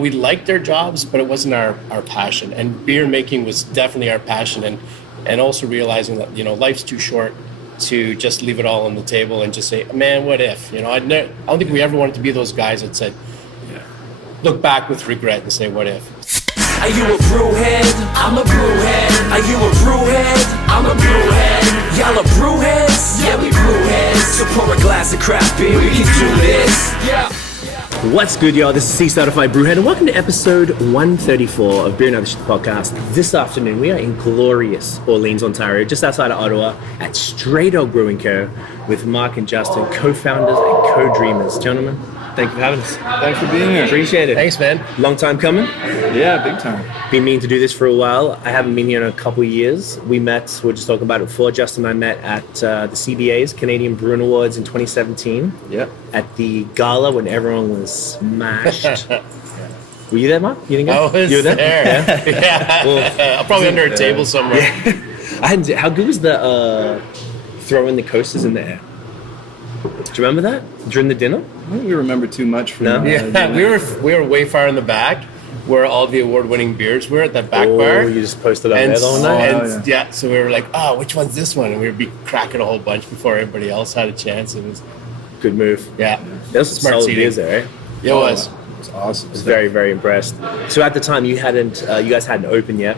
we liked our jobs, but it wasn't our passion. And beer making was definitely our passion. And also realizing that, life's too short to just leave it all on the table and just say, man, what if? I don't think we ever wanted to be those guys that said, look back with regret and say, what if? Are you a brewhead? I'm a brewhead. Are you a brewhead? I'm a brewhead. Y'all are brewheads? Yeah, we brewheads. So pour a glass of craft beer, we can do this. Yeah. What's good, y'all? This is C-Certified Brewhead, and welcome to episode 134 of Beer and Other Shit podcast. This afternoon, we are in glorious Orleans, Ontario, just outside of Ottawa, at Stray Dog Brewing Co. with Marc and Justin, co-founders and co-dreamers. Gentlemen, thank you for having us. Thanks for being here. Appreciate it. Thanks, man. Long time coming? Yeah, big time. Been meaning to do this for a while. I haven't been here in a couple of years. We were just talking about it before. Justin and I met at the CBAs, Canadian Brewing Awards in 2017. Yeah. At the gala when everyone was smashed. Were you there, Marc? You didn't go? I was you were there? there. Yeah. Well, probably under a table somewhere. Yeah. How good was the throwing the coasters in the air? Do you remember that during the dinner? I don't really remember too much from Yeah, we were way far in the back where all the award-winning beers were at that back bar. You just posted up there the whole night? So we were like, which one's this one? And we would be cracking a whole bunch before everybody else had a chance. It was good move. Yeah. There was some solid beers there, right? It was. It was awesome. I was very, very impressed. So at the time, you guys hadn't opened yet.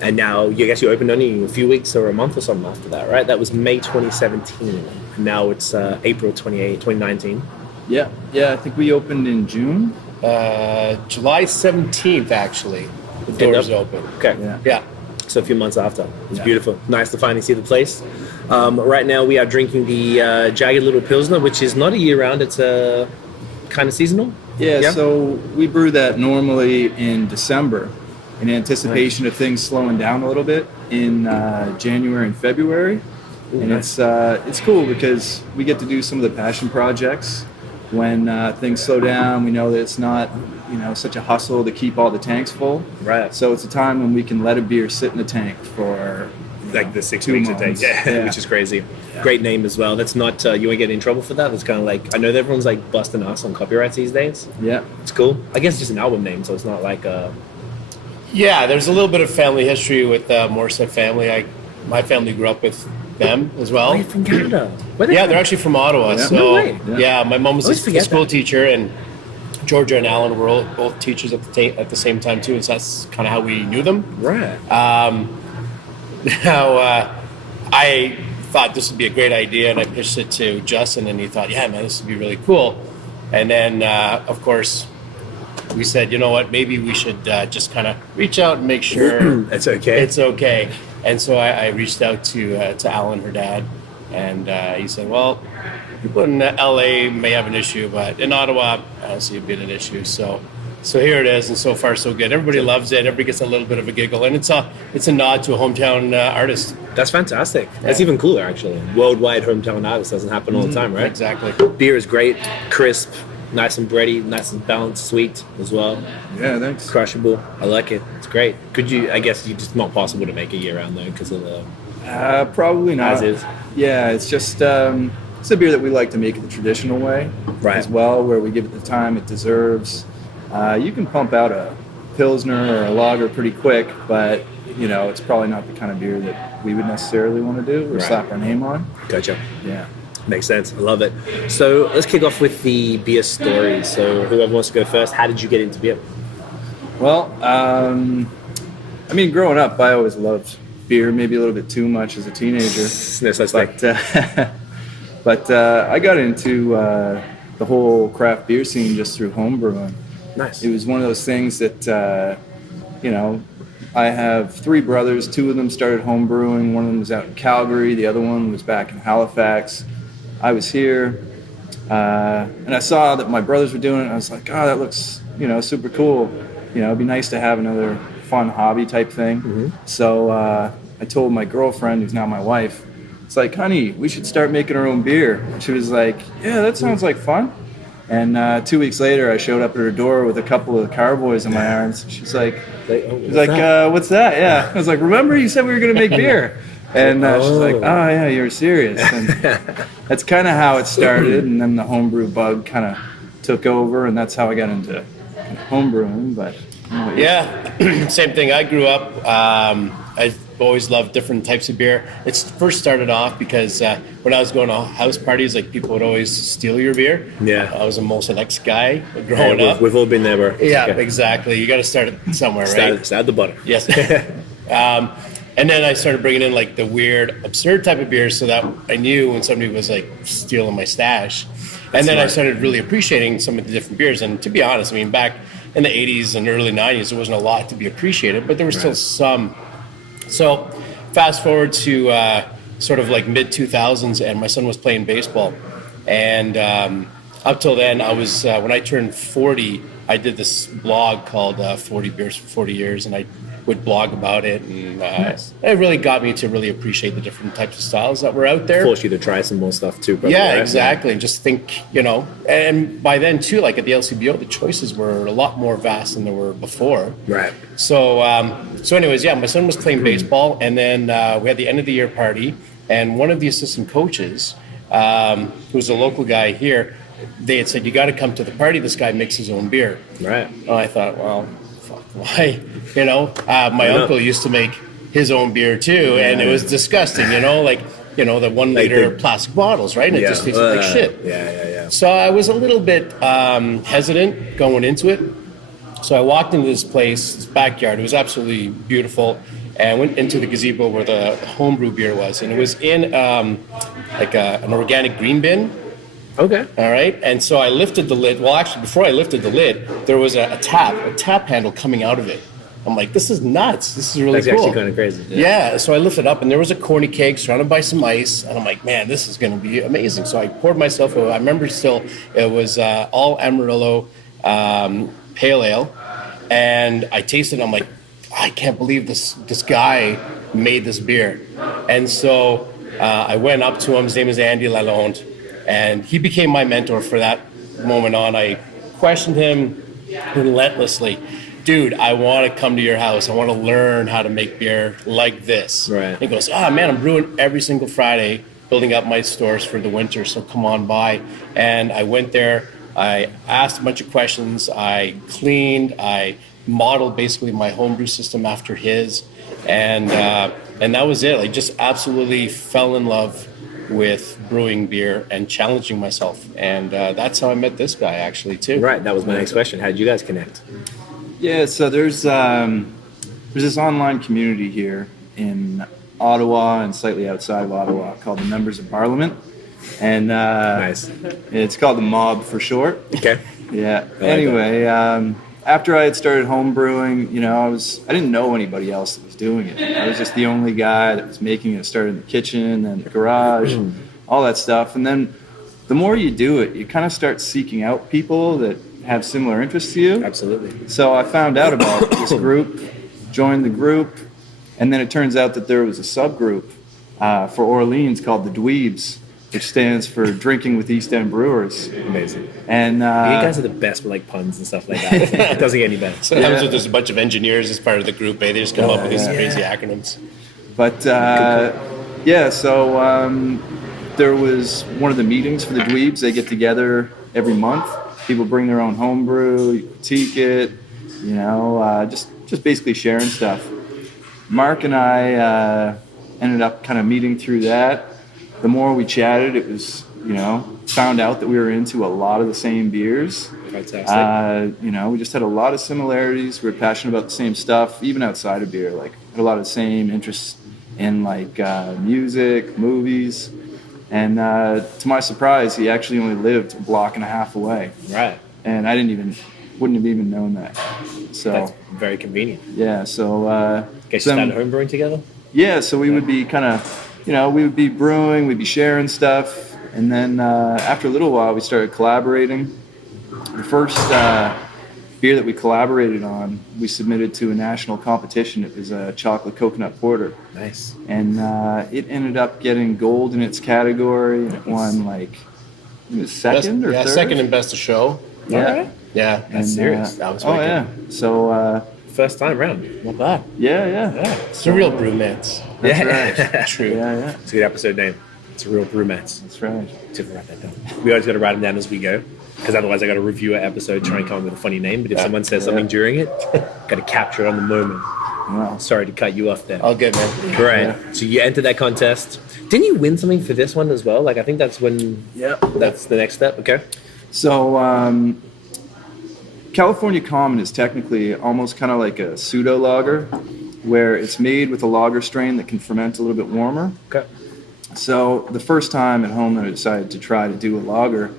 And now, I guess you opened only a few weeks or a month or something after that, right? That was May 2017. And now it's April 2019. Yeah, I think we opened in June. July 17th, actually. The doors open. Okay. Yeah. So a few months after. It's beautiful. Nice to finally see the place. Right now, we are drinking the Jagged little Pilsner, which is not a year-round. It's a kind of seasonal. Yeah, so we brew that normally in December in anticipation of things slowing down a little bit in January and February. Ooh, and it's cool because we get to do some of the passion projects when things slow down. We know that it's not such a hustle to keep all the tanks full. Right. So it's a time when we can let a beer sit in the tank for like the 6 2 weeks months. it takes, which is crazy. Yeah. Great name as well. That's not you won't get in trouble for that. It's kind of like I know that everyone's like busting us on copyrights these days. Yeah, it's cool. I guess it's just an album name, so it's not like Yeah, there's a little bit of family history with Morissette family. My family grew up with them as well. Oh, you're from Canada? They're actually from Ottawa. Yeah. So no way. Yeah, my mom was a school teacher, and Georgia and Alan were both teachers at the same time too. And so that's kind of how we knew them. Right. Now, I thought this would be a great idea, and I pitched it to Justin, and he thought, yeah, man, this would be really cool. And then, of course, we said, you know what, maybe we should just kind of reach out and make sure it's okay. And so I reached out to Alan, her dad, and he said, well, people in LA may have an issue, but in Ottawa, I don't see it being an issue. So here it is, and so far so good. Everybody loves it. Everybody gets a little bit of a giggle, and it's a nod to a hometown artist. That's fantastic. Yeah. That's even cooler, actually. Worldwide hometown artist doesn't happen all the time, right? Exactly. Beer is great, crisp, nice and bready, nice and balanced, sweet as well. Yeah, thanks. Crushable. I like it. It's great. Could you? I guess it's just not possible to make a year round though because of the. Probably not. As is. Yeah, it's just it's a beer that we like to make it the traditional way, right? As well, where we give it the time it deserves. You can pump out a Pilsner or a lager pretty quick, but it's probably not the kind of beer that we would necessarily want to do or slap our name on. Gotcha. Yeah. Makes sense. I love it. So let's kick off with the beer story. So whoever wants to go first, how did you get into beer? Well, growing up, I always loved beer, maybe a little bit too much as a teenager. No such thing. But I got into the whole craft beer scene just through home brewing. Nice. It was one of those things that, I have 3 brothers. 2 of them started home brewing. One of them was out in Calgary. The other one was back in Halifax. I was here, and I saw that my brothers were doing it. I was like, oh, that looks, super cool. It'd be nice to have another fun hobby type thing. Mm-hmm. So I told my girlfriend, who's now my wife, it's like, honey, we should start making our own beer. She was like, yeah, that sounds like fun. And 2 weeks later, I showed up at her door with a couple of carboys in my arms. She's like, what's that? Yeah. I was like, remember you said we were going to make beer? And she's like, oh, yeah, you're serious. And that's kind of how it started. And then the homebrew bug kind of took over, and that's how I got into looking at home brewing, but Yeah, same thing. I grew up. I always loved different types of beer. It first started off because when I was going to house parties, like people would always steal your beer. Yeah. I was a Molson X guy growing up. We've all been there, bro. Yeah, Okay. exactly. You got to start it somewhere, right? Start at the bottom. Yes. And then I started bringing in like the weird, absurd type of beers, so that I knew when somebody was like stealing my stash. And then I started really appreciating some of the different beers. And to be honest, I mean, back in the 80s and early 90s, there wasn't a lot to be appreciated, but there was still some. So fast forward to sort of like mid 2000s, and my son was playing baseball. And up till then, I was when I turned 40, I did this blog called 40 Beers for 40 Years, and I would blog about it, and it really got me to really appreciate the different types of styles that were out there. Force you to try some more stuff too, probably. Yeah, right? exactly. And just think, and by then too, like at the LCBO, the choices were a lot more vast than there were before. Right. So, anyways, yeah, my son was playing baseball, and then we had the end of the year party, and one of the assistant coaches, who's a local guy here, they had said, "You got to come to the party. This guy makes his own beer." Right. And I thought, well, fuck, why? My uncle used to make his own beer too, and it was disgusting. The 1 liter plastic bottles, right? And it just tasted like shit. Yeah. So I was a little bit hesitant going into it. So I walked into this place, this backyard. It was absolutely beautiful. And I went into the gazebo where the homebrew beer was. And it was in an organic green bin. Okay. All right. And so I lifted the lid. Well, actually, before I lifted the lid, there was a tap handle coming out of it. I'm like, this is nuts. This is really That's cool. actually kind of crazy. Yeah. So I lifted up, and there was a corny keg surrounded by some ice, and I'm like, man, this is going to be amazing. So I poured myself. I remember still, it was all Amarillo pale ale, and I tasted it. I'm like, I can't believe this guy made this beer. And so I went up to him. His name is Andy Lalonde, and he became my mentor for that moment on. I questioned him relentlessly. Dude, I want to come to your house. I want to learn how to make beer like this. Right. And he goes, man, I'm brewing every single Friday, building up my stores for the winter, so come on by. And I went there. I asked a bunch of questions. I cleaned. I modeled basically my homebrew system after his. And that was it. I just absolutely fell in love with brewing beer and challenging myself. And that's how I met this guy, actually, too. Right. That was my next question. How did you guys connect? Yeah, so there's this online community here in Ottawa and slightly outside of Ottawa called the Members of Parliament, and Nice. it's called the Mob for short. Okay. Yeah. like Anyway, after I had started home brewing, I didn't know anybody else that was doing it. I was just the only guy that was making it. Started in the kitchen and the garage, all that stuff, and then the more you do it, you kind of start seeking out people that have similar interests to you. Absolutely. So I found out about this group, joined the group, and then it turns out that there was a subgroup for Orleans called the Dweebs, which stands for Drinking with East End Brewers. Amazing. And You guys are the best with like puns and stuff like that. It doesn't get any better. Sometimes there's a bunch of engineers as part of the group, they just come up with these crazy acronyms. But so there was one of the meetings for the Dweebs. They get together every month. People bring their own homebrew, you critique it, just basically sharing stuff. Mark and I ended up kind of meeting through that. The more we chatted, it was, found out that we were into a lot of the same beers. Fantastic. We just had a lot of similarities. We were passionate about the same stuff, even outside of beer. Like, had a lot of the same interests in music, movies. And to my surprise, he actually only lived a block and a half away. Right. And I wouldn't have even known that. So That's very convenient. yeah, so Guess you started home brewing together? yeah, so we would be kind of, we would be brewing, we'd be sharing stuff, and then after a little while, we started collaborating. The first beer that we collaborated on, we submitted to a national competition. It was a chocolate coconut porter. Nice. And it ended up getting gold in its category. And it won second or third. Second and best of show. Yeah. All right. Yeah, That's serious. that was Oh wicked. yeah. So First time round. Not bad. yeah. It's a real Brewmance. That's right. True. Yeah. It's a good episode name. It's a real Brewmance. That's right. To write that down. We always got to write them down as we go. because otherwise I got to review an episode, try and come up with a funny name. But if someone says something during it, got to capture it on the moment. Wow. Sorry to cut you off there. All good, man. Great. Yeah. So you entered that contest. Didn't you win something for this one as well? Like I think that's when. Yeah. That's the next step. Okay. So California Common is technically almost kind of like a pseudo lager, where it's made with a lager strain that can ferment a little bit warmer. Okay. So the first time at home that I decided to try to do a lager,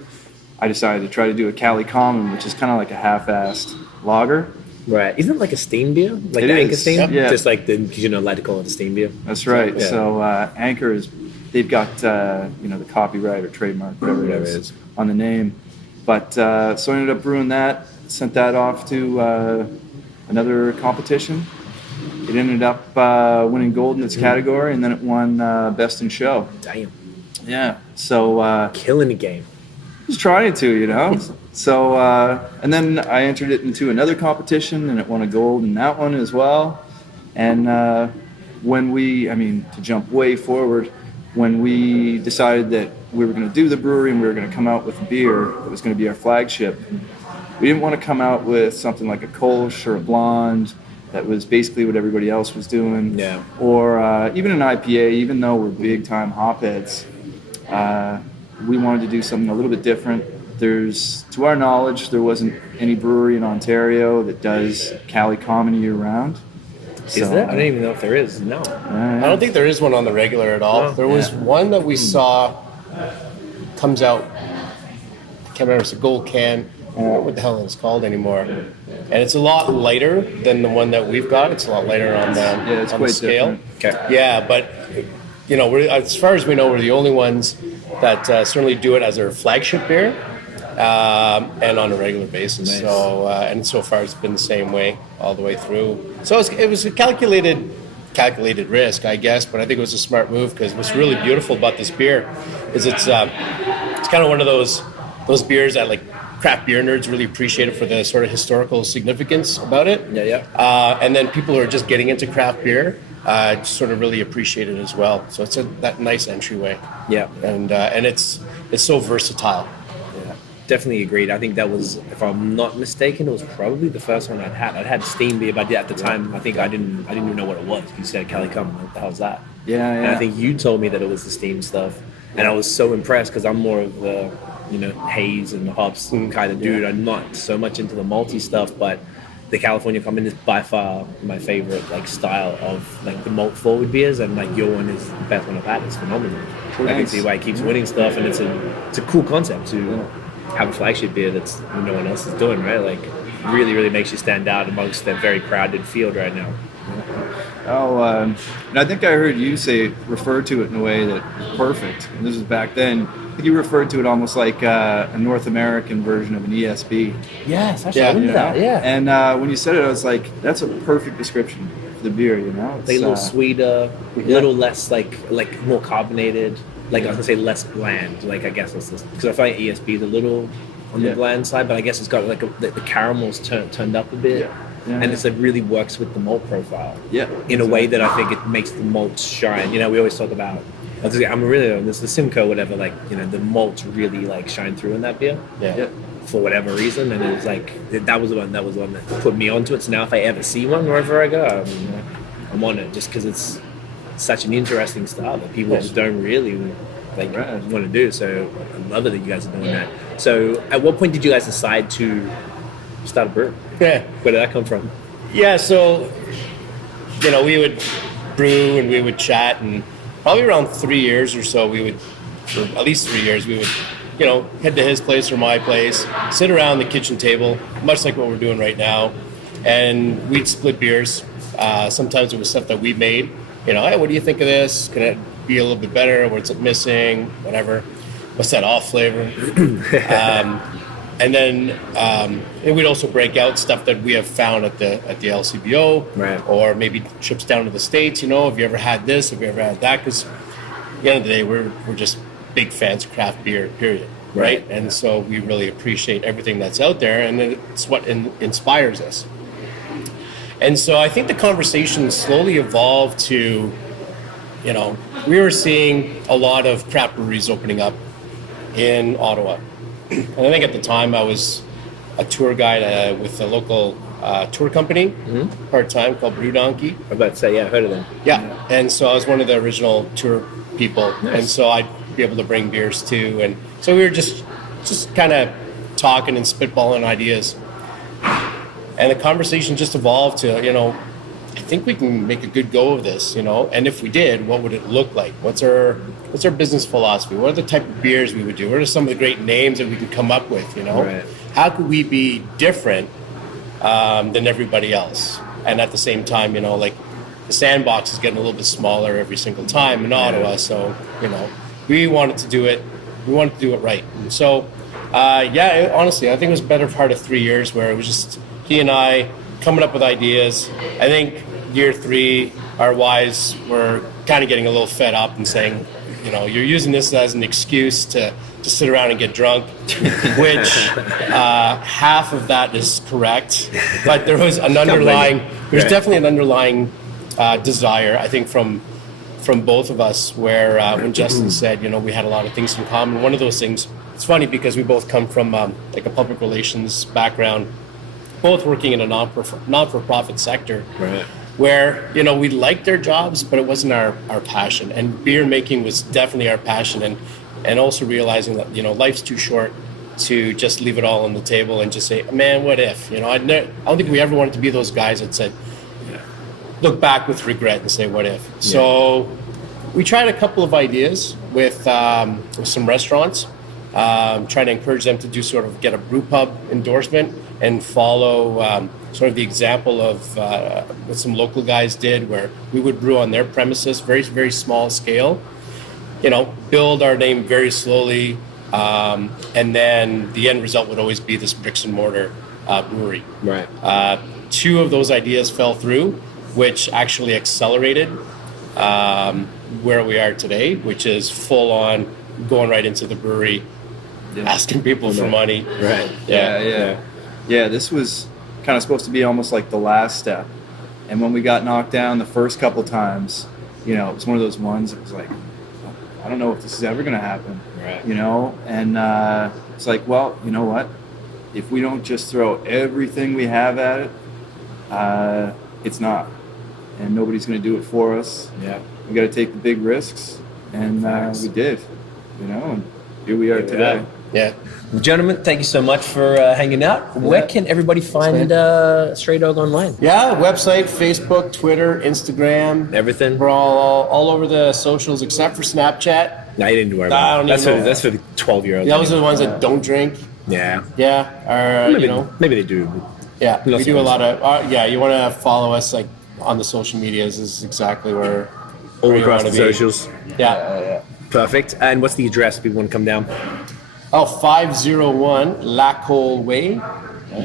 I decided to try to do a Cali Common, which is kind of like a half-assed lager. Right. Isn't it like a steam beer? Like It the is. Anchor steam? Yep. Yeah. Just like because you're not allowed to call it a steam beer. That's right. Yeah. So Anchor is, they've got the copyright or trademark, whatever it is, on the name. But so I ended up brewing that, sent that off to another competition. It ended up winning gold in its category, and then it won Best in Show. Damn. Yeah. So Killing the game. just trying to. So and then I entered it into another competition, and it won a gold in that one as well. And to jump way forward, when we decided that we were going to do the brewery and we were going to come out with a beer that was going to be our flagship, we didn't want to come out with something like a Kolsch or a blonde that was basically what everybody else was doing. Yeah. Or even an IPA, even though we're big time hopheads, we wanted to do something a little bit different. To our knowledge, there wasn't any brewery in Ontario that does Cali Common year round. Is there? I don't even know if there is. No. I don't think there is one on the regular at all. No. There was one that we saw comes out. I can't remember. It's a gold can. I don't know what the hell it's called anymore. And it's a lot lighter than the one that we've got. It's a lot lighter on the it's on the quite scale. different. Okay. Yeah, but as far as we know, we're the only ones that certainly do it as our flagship beer and on a regular basis. Nice. So and so far it's been the same way all the way through. So it was a calculated risk, I guess, but I think it was a smart move because what's really beautiful about this beer is it's kind of one of those beers that like craft beer nerds really appreciate it for the sort of historical significance about it. Yeah. And then people who are just getting into craft beer sort of really appreciate it as well. So it's that nice entryway. Yeah. And it's so versatile. Yeah. Definitely agreed. I think that was, if I'm not mistaken, it was probably the first one I'd had. I'd had steam beer, but at the time, I think I didn't even know what it was. You said Cali Common. What the hell's that? Yeah. And I think you told me that it was the steam stuff, and I was so impressed because I'm more of the haze and hops kind of dude. I'm not so much into the malty stuff, but the California Common is by far my favorite style of the malt forward beers, and your one is the best one I've had. It's phenomenal. I can see why it keeps winning stuff, and it's a cool concept to have a flagship beer that's no one else is doing, right? Really, really makes you stand out amongst that very crowded field right now. And I think I heard you refer to it in a way that is perfect. And this was back then. I think you referred to it almost like a North American version of an ESB. Yes, actually, I remember that. Yeah, And when you said it, I was like, that's a perfect description for the beer. It's a little sweeter, a little less like more carbonated. I was gonna say less bland. I guess it's because I find ESB is a little on the bland side, but I guess it's got the caramels turned up a bit. And it really works with the malt profile. Yeah. In a way that I think it makes the malt shine. We always talk about. I'm really this the Simcoe whatever. The malts really shine through in that beer. Yeah. For whatever reason, and it was that was the one that put me onto it. So now if I ever see one wherever I go, I'm on it just because it's such an interesting style that people just don't really want to do. So I love it that you guys are doing that. So at what point did you guys decide to start a brew? Yeah. Where did that come from? Yeah, so, we would brew and we would chat, and probably around 3 years or so, for at least 3 years, we would, head to his place or my place, sit around the kitchen table, much like what we're doing right now, and we'd split beers. Sometimes it was stuff that we made, hey, what do you think of this? Can it be a little bit better? What's it missing? Whatever. What's that off flavor? And then we'd also break out stuff that we have found at the LCBO, right. Or maybe trips down to the States. Have you ever had this? Have you ever had that? Because at the end of the day, we're just big fans of craft beer, period. Right? And so we really appreciate everything that's out there, and it's what inspires us. And so I think the conversation slowly evolved to, we were seeing a lot of craft breweries opening up in Ottawa. And I think at the time I was a tour guide with a local tour company, part-time, called Brew Donkey. I'm about to say, yeah, I heard of them. Yeah, and so I was one of the original tour people, and so I'd be able to bring beers too. And so we were just kind of talking and spitballing ideas. And the conversation just evolved to, I think we can make a good go of this, and if we did, what would it look like? What's our business philosophy? What are the type of beers we would do? What are some of the great names that we can come up with, Right. How could we be different than everybody else? And at the same time, the sandbox is getting a little bit smaller every single time in Ottawa, so, we wanted to do it right. And so, honestly, I think it was a better part of 3 years where it was just he and I coming up with ideas. I think year 3, our wives were kind of getting a little fed up and saying, you're using this as an excuse to sit around and get drunk, which half of that is correct. But there was definitely an underlying desire, I think, from both of us, where when Justin said, we had a lot of things in common. One of those things, it's funny because we both come from a public relations background, both working in a not-for-profit sector, Right. where, we liked our jobs, but it wasn't our passion. And beer making was definitely our passion. And also realizing that, life's too short to just leave it all on the table and just say, man, what if? I don't think we ever wanted to be those guys that said, look back with regret and say, what if? Yeah. So we tried a couple of ideas with some restaurants, trying to encourage them to get a brew pub endorsement and follow sort of the example of what some local guys did, where we would brew on their premises, very, very small scale, build our name very slowly, and then the end result would always be this bricks and mortar brewery. Right. 2 of those ideas fell through, which actually accelerated where we are today, which is full on going right into the brewery, asking people for money. Right. Yeah, this was kind of supposed to be almost like the last step. And when we got knocked down the first couple times, it was one of those ones that was like, I don't know if this is ever going to happen. Right. And it's like, well, you know what? If we don't just throw everything we have at it, it's not. And nobody's going to do it for us. Yeah. We got to take the big risks. And we did, and here we are today. Yeah. Gentlemen, thank you so much for hanging out. Where can everybody find Stray Dog online? Yeah, website, Facebook, Twitter, Instagram. Everything? We're all over the socials except for Snapchat. No, you didn't worry I about don't it. even know. That's for the 12-year-olds. Those are the ones that don't drink. Yeah. Yeah. Or, Maybe they do. Yeah, we do a lot of... you want to follow us on the social medias is exactly where All you across wanna the be. socials. Yeah. Perfect. And what's the address if people want to come down? 501 Lacolle Way,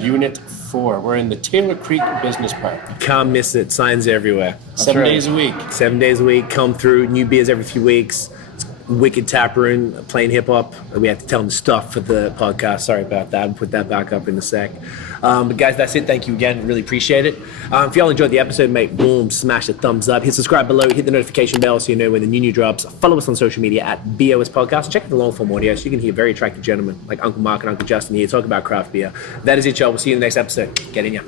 Unit 4. We're in the Taylor Creek Business Park. Can't miss it. Signs everywhere. 7 days a week. 7 days a week. Come through. New beers every few weeks. It's wicked tap room. Playing hip hop. We have to tell them stuff for the podcast. Sorry about that. I'll put that back up in a sec. But guys, that's it. Thank you again. Really appreciate it. If y'all enjoyed the episode, mate, boom, smash the thumbs up. Hit subscribe below. Hit the notification bell so you know when the new drops. Follow us on social media at BAOS Podcast. Check out the long form audio so you can hear very attractive gentlemen like Uncle Marc and Uncle Justin here talk about craft beer. That is it, y'all. We'll see you in the next episode. Get in ya.